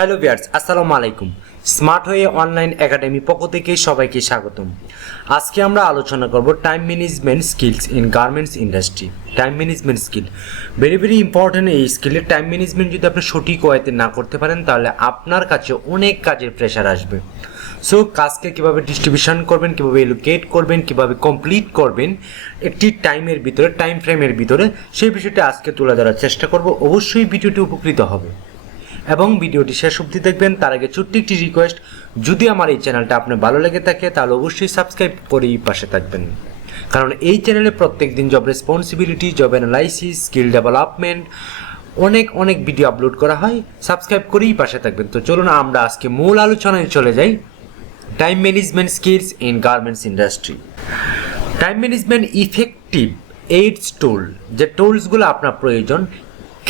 Hello viewers, আসসালামু আলাইকুম। Smart হয়ে অনলাইন একাডেমি পক্ষ থেকে সবাইকে স্বাগতম। আজকে আমরা আলোচনা করব time management skills in garments industry. Time management skill very important. এই স্কিলের টাইম ম্যানেজমেন্ট যদি আপনি সঠিক ওয়েতে না করতে পারেন তাহলে আপনার কাছে অনেক কাজের প্রেশার আসবে। সো কাজকে কীভাবে ডিস্ট্রিবিউশন করবেন, কীভাবে এলোকেট করবেন, কীভাবে কমপ্লিট করবেন একটি টাইমের ভিতরে, টাইম ফ্রেমের ভিতরে, সেই বিষয়টা আজকে তুলে ধরার চেষ্টা করব। অবশ্যই ভিডিওটি উপকৃত হবে এবং ভিডিওটি শেষ অবধি দেখবেন। তার আগে ছোট্ট একটি রিকোয়েস্ট, যদি আমার এই চ্যানেলটা আপনার ভালো লেগে থাকে তাহলে অবশ্যই সাবস্ক্রাইব করেই পাশে থাকবেন, কারণ এই চ্যানেলে প্রত্যেক দিন job responsibility, job analysis, skill development অনেক ভিডিও আপলোড করা হয়। সাবস্ক্রাইব করেই পাশে থাকবেন। তো চলুন আমরা আজকে মূল আলোচনায় চলে যাই। Time management skills in garments industry. Time management effective aids tool, যে টুলসগুলো আপনার প্রয়োজন।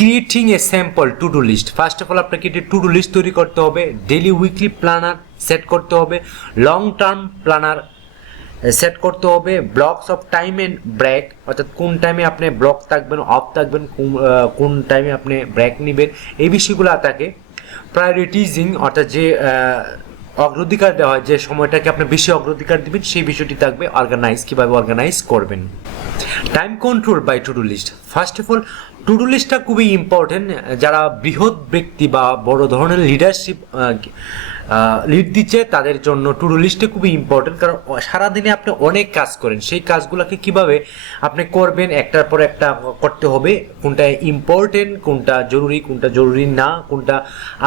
Creating a sample to do list. First of all আপনাকে একটি টু ডু লিস্ট তৈরি করতে হবে, ডেলি উইকলি প্ল্যানার সেট করতে হবে, লং টার্ম প্ল্যানার সেট করতে হবে, blocks of time and break, অর্থাৎ কোন টাইমে আপনি ব্লক থাকবেন, অফ থাকবেন, কোন টাইমে আপনি ব্রেক নেবেন, এই বিষয়গুলো থাকে। প্রায়োরিটিজিং, অর্থাৎ যে অগ্রাধিকার দেওয়া হয়, যে সময়টাকে আপনি বেশি অগ্রাধিকার দেবেন সেই বিষয়টি থাকবে। অর্গানাইজ, কীভাবে অর্গানাইজ করবেন। Time control by to do list. First of all to do লিস্টটা খুবই ইম্পর্টেন্ট। যারা বৃহৎ ব্যক্তি বা বড় ধরনের লিডারশিপ লিড দিচ্ছে তাদের জন্য টু ডু লিস্টে খুবই ইম্পর্টেন্ট, কারণ সারাদিনে আপনি অনেক কাজ করেন, সেই কাজগুলোকে কিভাবে আপনি করবেন, একটার পর একটা করতে হবে। কোনটা ইম্পর্টেন্ট, কোনটা জরুরি না, কোনটা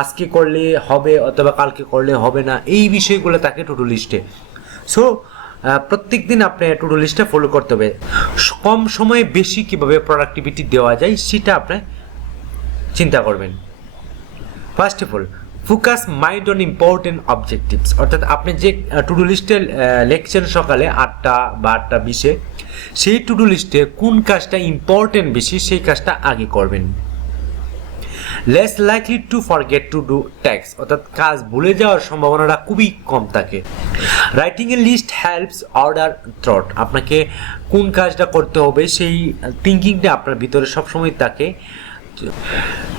আজকে করলে হবে অথবা কালকে করলে হবে না, এই বিষয়গুলো থাকে টু ডু লিস্টে। সো প্রত্যেক দিন আপনি টু ডু লিস্টটা ফলো করতে হবে। কম সময়ে বেশি কিভাবে প্রোডাক্টিভিটি দেওয়া যায় সেটা আপনি চিন্তা করবেন। First of all focus mind on important objectives, অর্থাৎ আপনি যে টু ডু লিস্টে লেখছেন সকালে 8টা বা 8:20, সেই টু ডু লিস্টে কোন কাজটা ইম্পর্টেন্ট বেশি সেই কাজটা আগে করবেন। Less likely to forget to do tasks, অর্থাৎ কাজ ভুলে যাওয়ার সম্ভাবনাটা খুবই কম থাকে। Writing a list helps order থ্রট, আপনাকে কোন কাজটা করতে হবে সেই থিঙ্কিংটা আপনার ভিতরে সবসময় থাকে।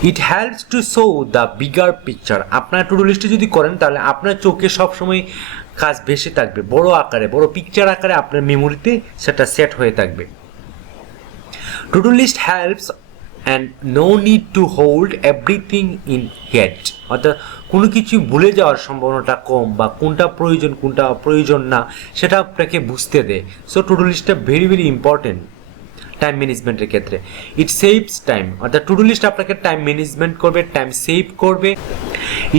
It helps to show the bigger picture, আপনার টু ডু লিস্টে যদি করেন তাহলে আপনার চোখে সবসময় কাজ ভেসে থাকবে, বড় আকারে, বড় পিকচার আকারে আপনার মেমোরিতে সেটা সেট হয়ে থাকবে। To do list helps and no need to hold everything in head, অর্থাৎ কোনো কিছু ভুলে যাওয়ার সম্ভাবনাটা কম, বা কোনটা প্রয়োজন কোনটা প্রয়োজন না সেটা আপনাকে বুঝতে দেয়। সো টু ডু লিস্টটা ভেরি ইম্পর্টেন্ট টাইম ম্যানেজমেন্টের ক্ষেত্রে। ইট সেভস টাইম, অর্থাৎ টু ডু লিস্ট আপনাকে টাইম ম্যানেজমেন্ট করবে, টাইম সেভ করবে।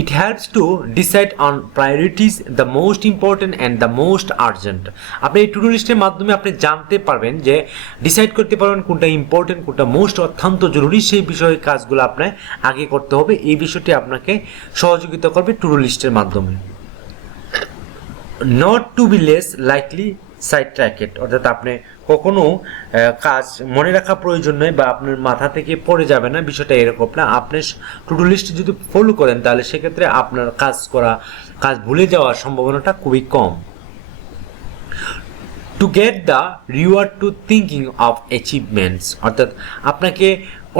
It helps to decide on priorities, the most important and the most urgent. আপনি এই টু ডু লিস্টের মাধ্যমে আপনি জানতে পারবেন, যে ডিসাইড করতে পারবেন কোনটা ইম্পর্টেন্ট, কোনটা মোস্ট অত্যন্ত জরুরি, সেই বিষয়ে কাজগুলো আপনার আগে করতে হবে। এই বিষয়টি আপনাকে সহযোগিতা করবে টু ডু লিস্টের মাধ্যমে। Not to be less likely sidetracked, অর্থাৎ আপনি কখনো কাজ মনে রাখা প্রয়োজন নয় বা আপনার মাথা থেকে পড়ে যাবে না, বিষয়টা এরকম না। আপনি টু ডু লিস্ট যদি ফলো করেন তাহলে সেক্ষেত্রে আপনার কাজ ভুলে যাওয়ার সম্ভাবনাটা খুবই কম। To get the reward to thinking of achievements, অর্থাৎ আপনাকে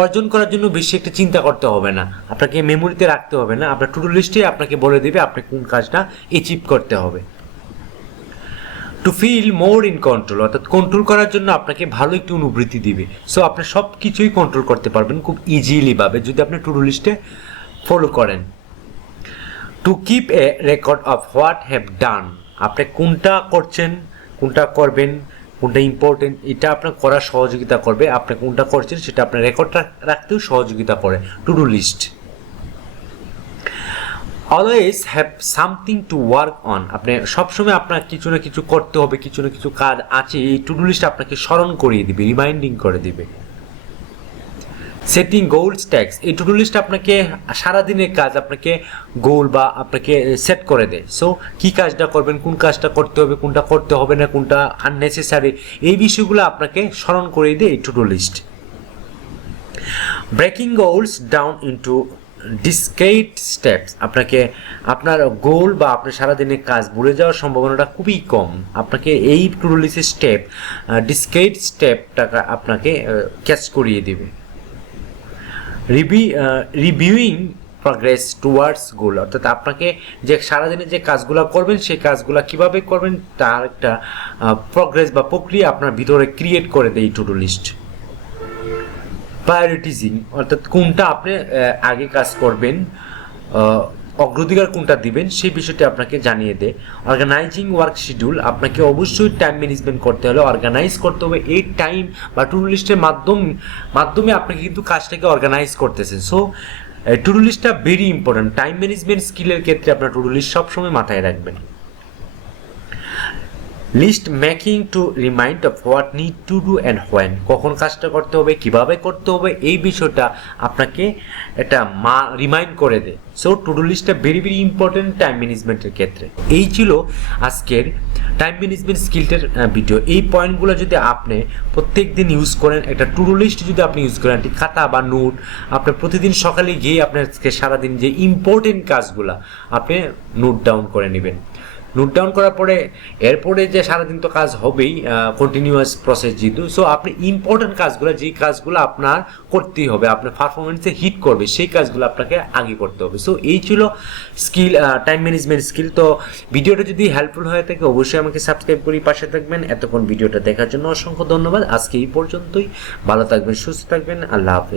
অর্জন করার জন্য বেশি একটা চিন্তা করতে হবে না, আপনাকে মেমোরিতে রাখতে হবে না, আপনার টু ডু লিস্টে আপনাকে বলে দেবে আপনি কোন কাজটা অ্যাচিভ করতে হবে। To feel more in control, অর্থাৎ কন্ট্রোল করার জন্য আপনাকে ভালো একটি অনুভূতি দিবে। সো আপনি সব কিছুই কন্ট্রোল করতে পারবেন খুব ইজিলি ভাবে যদি আপনি টু ডু লিস্টে ফলো করেন। To keep A record of what have done, আপনি কোনটা করছেন, কোনটা করবেন, কোনটা ইম্পর্টেন্ট, এটা আপনার করার সহযোগিতা করবে। আপনি কোনটা করছেন সেটা আপনার রেকর্ড রাখতেও সহযোগিতা করে to do list. Always have something to work on, আপনি সবসময় আপনার কিছু না কিছু করতে হবে, কিছু না কিছু কাজ আছে, এই টু ডু লিস্ট আপনাকে স্মরণ করিয়ে দিবে, রিমাইন্ডিং করে দিবে। সেটিং গোলস ট্যাক্স, এই টু ডু লিস্ট আপনাকে সারাদিনের কাজ আপনাকে গোল বা আপনাকে সেট করে দেয়। সো কী কাজটা করবেন, কোন কাজটা করতে হবে, কোনটা করতে হবে না, কোনটা আননেসেসারি, এই বিষয়গুলো আপনাকে স্মরণ করিয়ে দেয় এই to do list. Breaking goals down into discrete steps, আপনাকে আপনার গোল বা আপনার সারাদিনের কাজ ভুলে যাওয়ার সম্ভাবনাটা খুবই কম। আপনাকে এই টু ডু লিস্টের ডিসক্রিট স্টেপটা আপনাকে ক্যাচ করিয়ে দেবে। রিভিউইং প্রগ্রেস টুয়ার্ডস গোল, অর্থাৎ আপনাকে যে সারাদিনে যে কাজগুলো করবেন সেই কাজগুলো কিভাবে করবেন তার একটা প্রগ্রেস বা প্রক্রিয়া আপনার ভিতরে ক্রিয়েট করে দেয় টু ডু লিস্ট। প্রায়োরিটিজিং, অর্থাৎ কোনটা আপনি আগে কাজ করবেন, অগ্রাধিকার কোনটা দিবেন সেই বিষয়টি আপনাকে জানিয়ে দেয়। অর্গানাইজিং ওয়ার্ক শিডিউল, আপনাকে অবশ্যই টাইম ম্যানেজমেন্ট করতে হলে অর্গানাইজ করতে হবে। এই টাইম বা টু ডু লিস্টের মাধ্যমে আপনাকে কিন্তু কাজটাকে অর্গানাইজ করতেছেন। সো টু ডু লিস্টটা ভেরি ইম্পর্টেন্ট। টাইম ম্যানেজমেন্ট স্কিলের ক্ষেত্রে আপনার টু ডু লিস্ট সবসময় মাথায় রাখবেন। List making to remind of what need to do and when, কখন কাজটা করতে হবে, কিভাবে করতে হবে, এই বিষয়টা আপনাকে এটা রিমাইন্ড করে দেয়। সো টু ডু লিস্টটা ভেরি ভেরি ইম্পর্টেন্ট টাইম ম্যানেজমেন্টের ক্ষেত্রে। এই ছিল আজকের টাইম ম্যানেজমেন্ট স্কিলটার ভিডিও। এই পয়েন্টগুলো যদি আপনি প্রত্যেক দিন ইউজ করেন, একটা টু ডু লিস্ট যদি আপনি ইউজ করেন, একটি খাতা বা নোট, আপনি প্রতিদিন সকালে গিয়ে আপনার সারাদিন যে ইম্পর্টেন্ট কাজগুলো আপনি নোট ডাউন করে নেবেন। নোট ডাউন করার পরে এরপরে যে সারাদিন তো কাজ হবেই, কন্টিনিউয়াস প্রসেস যেহেতু, সো আপনি ইম্পর্টেন্ট কাজগুলো, যেই কাজগুলো আপনার করতেই হবে, আপনার পারফরমেন্সে হিট করবে, সেই কাজগুলো আপনাকে আগে করতে হবে। সো এই ছিল স্কিল, টাইম ম্যানেজমেন্ট স্কিল। তো ভিডিওটা যদি হেল্পফুল হয়ে থাকে অবশ্যই আমাকে সাবস্ক্রাইব করে পাশে থাকবেন। এতক্ষণ ভিডিওটা দেখার জন্য অসংখ্য ধন্যবাদ। আজকে এই পর্যন্তই। ভালো থাকবেন, সুস্থ থাকবেন। আল্লাহ হাফেজ।